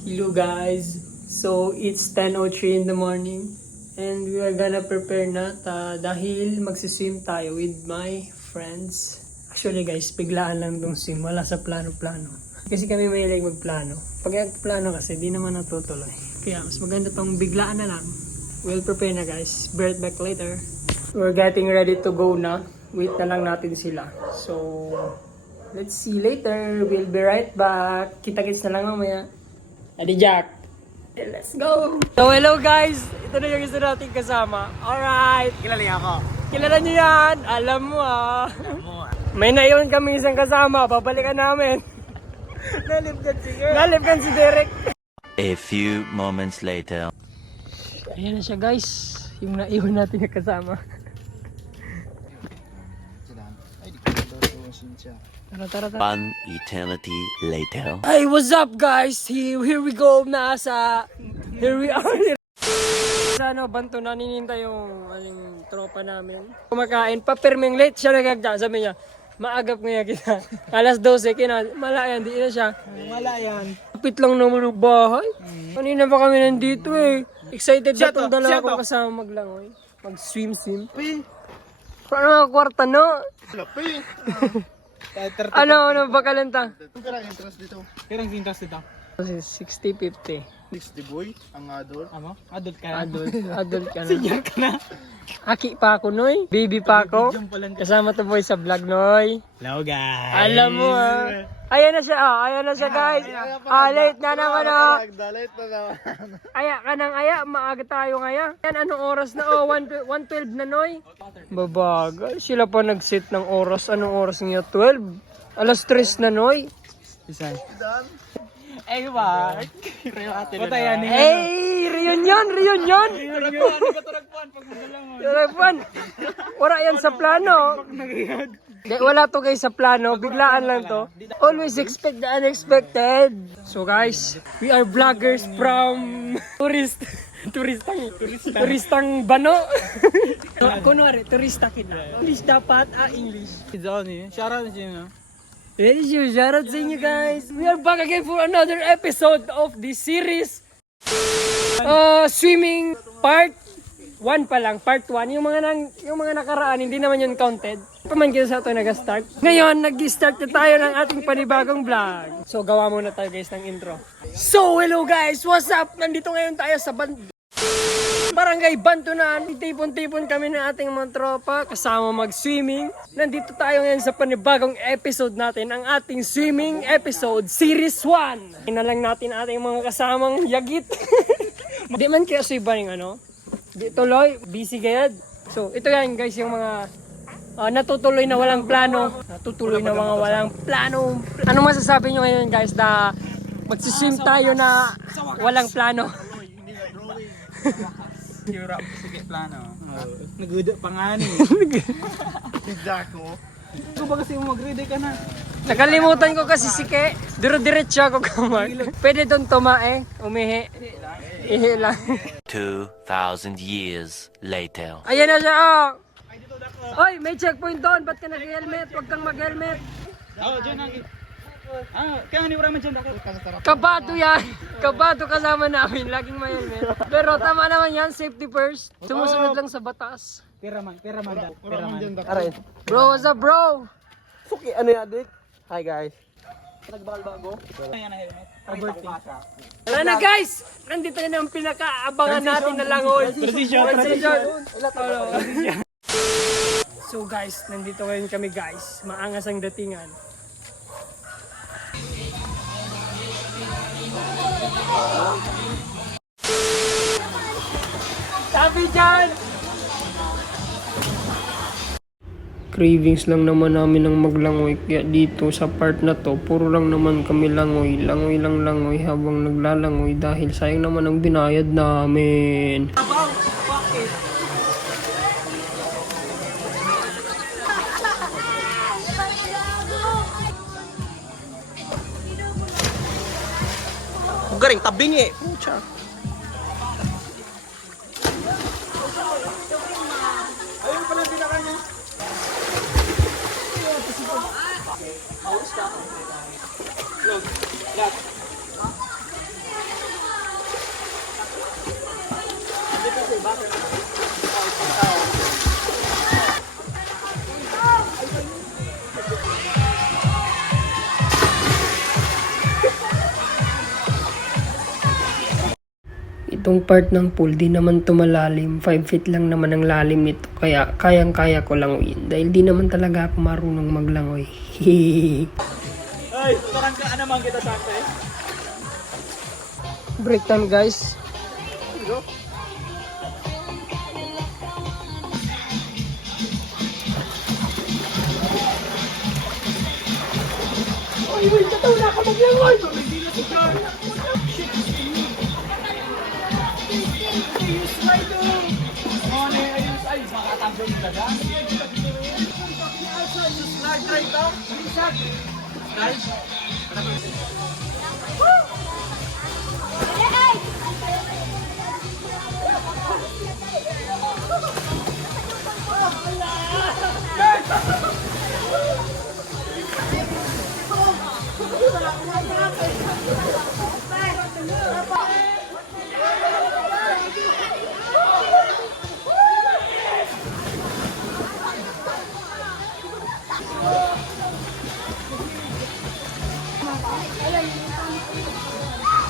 Hello guys, so it's 10:03 in the morning and we are gonna prepare na dahil magsiswim tayo with my friends. Actually guys, biglaan lang tong swim, wala sa plano-plano. Kasi kami mahilig magplano. Pag plano kasi, di naman natutuloy. Kaya mas maganda tong biglaan na lang. We'll prepare na guys, be right back later. We're getting ready to go na. Wait na lang natin sila. So, let's see later. We'll be right back. Kita-kits na lang mamaya. Adi Jack. Let's go! So hello guys! Ito na yung isa nating kasama. Alright! Kilala niya ako. Kilala niyo yan! Alam mo ah! May naiwan kami isang kasama. Babalikan namin. Nalipkan si Derek. A few moments later. Ayan na siya guys. Yung naiwan natin yung kasama. Tara. One eternity later. Hey, what's up guys? Here we go na here we are. Sa Banto na ninintay yung tropa namin. Kumakain, papirming late siya nagagda. Sabi niya, maagap ngayon kita. Alas 12, malayan, di na siya. Malayan. Kapit lang naman ng bahay. Kanina pa kami nandito eh. Excited na itong dalawa kong kasama maglangoy. Mag-swim. Parang mga kwarta no? Lapi. Ano bakalanta? Perang interest dito. Perang interest dito. 60-50. 60 boy, ang adult. Ano? Adult ka na. Senior ka na. Aki pa ako, Noy. Baby pa ako. Kasama to boy sa vlog, Noy. Hello guys. Alam mo ah. Ayan na siya guys. Late na naman Late na naman. Aya ka nang maaga tayo ngaya. Yan, anong oras na? 1:12 na, Noy. Babagal. Sila pa nag-set ng oras. Anong oras niya? 12? Alas 3 na, Noy. Isa. Ay, Mark. Patayan niya. Hey, reunion. Turagpuan. Wala yan sa plano. Wala to guys sa plano. Biglaan lang to. Always expect the unexpected. So guys, we are vloggers from turistang Bano. Kunwari, turista kita. English dapat, English. Shout out niyo. Hey, shout out sa inyo guys. We are back again for another episode of this series. Swimming part 1 pa lang, part 1. Yung mga nakaraan, hindi naman yun counted. Paman kita sa ito nag-start. Ngayon, nag-start na tayo ng ating panibagong vlog. So, gawa muna tayo guys ng intro. So, hello guys! What's up? Nandito ngayon tayo sa Barangay Bantunan. Tipon-tipon kami ng ating mga tropa kasama mag-swimming. Nandito tayo ngayon sa panibagong episode natin, ang ating swimming episode series 1. Inalang natin ating mga kasamang yagit. Di man kaya suiba rin di tuloy, busy gayad. So ito yan guys yung mga natutuloy na walang plano. Anong masasabi nyo ngayon guys na magsiswim tayo na walang plano? Hirap sige plano. Nagudo pa nga ni. Exacto. Ito ba kasi mag-ready ka na? Nakalimutan ko kasi sike. Diretso ako kamag. Pwede doon tumae, umihi. Ihi lang. 2,000 years later. Ayan na siya Oy, may checkpoint doon. Ba't ka nag-helmet? Huwag kang mag-helmet. Diyan na. Kaya hindi ko naman dyan. Kabado yan. Kabado kasama namin. Laging may helmet. Pero tama naman yan. Safety first. Sumusunod lang sa batas. Piraman. Alright. Bro, what's up bro? Suki, ano yan, Dick? Hi guys. Nagbakal-bago? Ayan na helmet. Wala na guys! Nandito na ang pinaka-abangan natin na langoy. Transition. So guys, nandito ngayon kami guys. Maangas ang datingan. Sabi dyan! Cravings lang naman namin ng maglangoy. Kaya dito sa part na to, puro lang naman kami langoy. Langoy habang naglalangoy dahil sayang naman ang binayad namin. Garing tabing eh. Pucha. Ayun pala binakan niya. Itong part ng pool, di naman to malalim. 5 feet lang naman ang lalim nito. Kaya kayang-kaya ko languyin. Dahil di naman talaga ako marunong maglangoy. Ay, parang ka naman kita sa akin. Break time guys. Ay, tataw na ako maglangoy!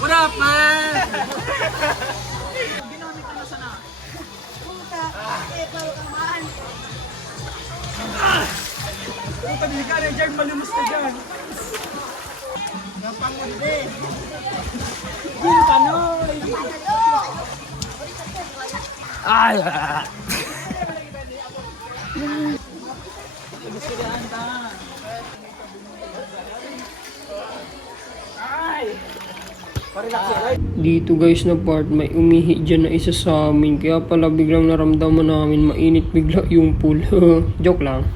What up, man? Pabili ka rin dyan, malumos ka dyan. Gampang mo din eh. Gil panoy! Ay! Dito guys na part, may umihi dyan na isa sa amin. Kaya pala biglang naramdaman namin mainit bigla yung pool. Joke lang.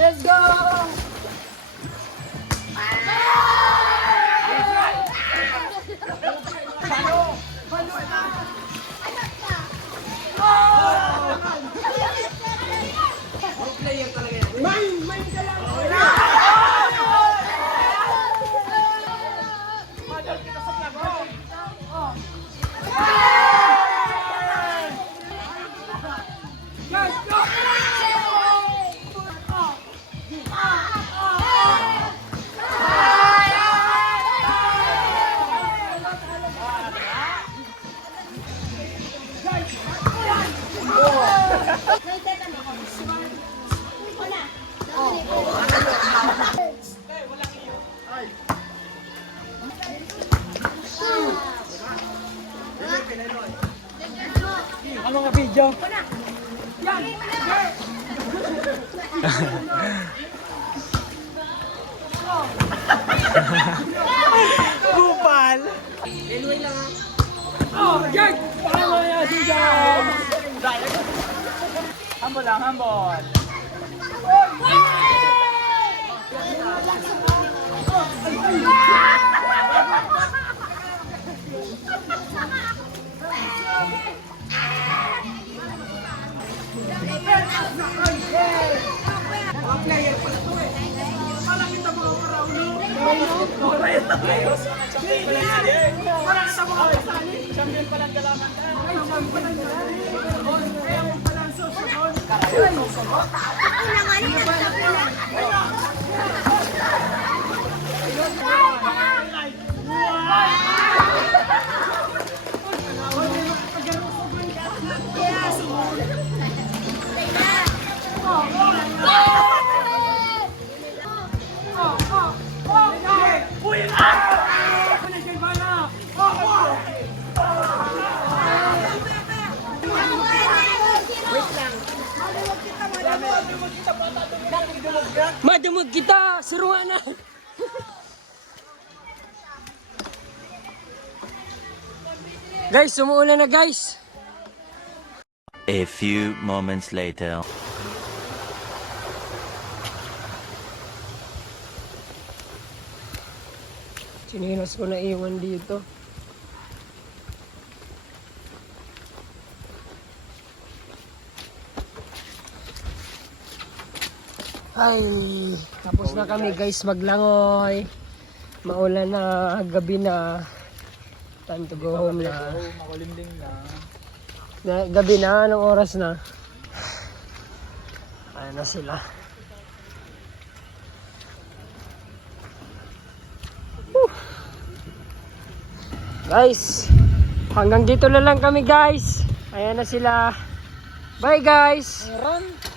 Let's go! Ano nga video? Kupal! Oh, Jack! Paano yan si Jack? Humble lang, humble. Champion pa lang galaman ka. Madumog kita! Siruan na! Guys, sumuulan na guys! A few moments later. Sinilas ko na iwan dito. Ay, tapos na kami guys maglangoy. Maulan na, gabi na. Time to go home na. Makulimlim na. na. Gabi na, anong oras na? Ayan na sila. Guys, hanggang dito na lang kami guys. Ayan na sila. Bye guys! Run!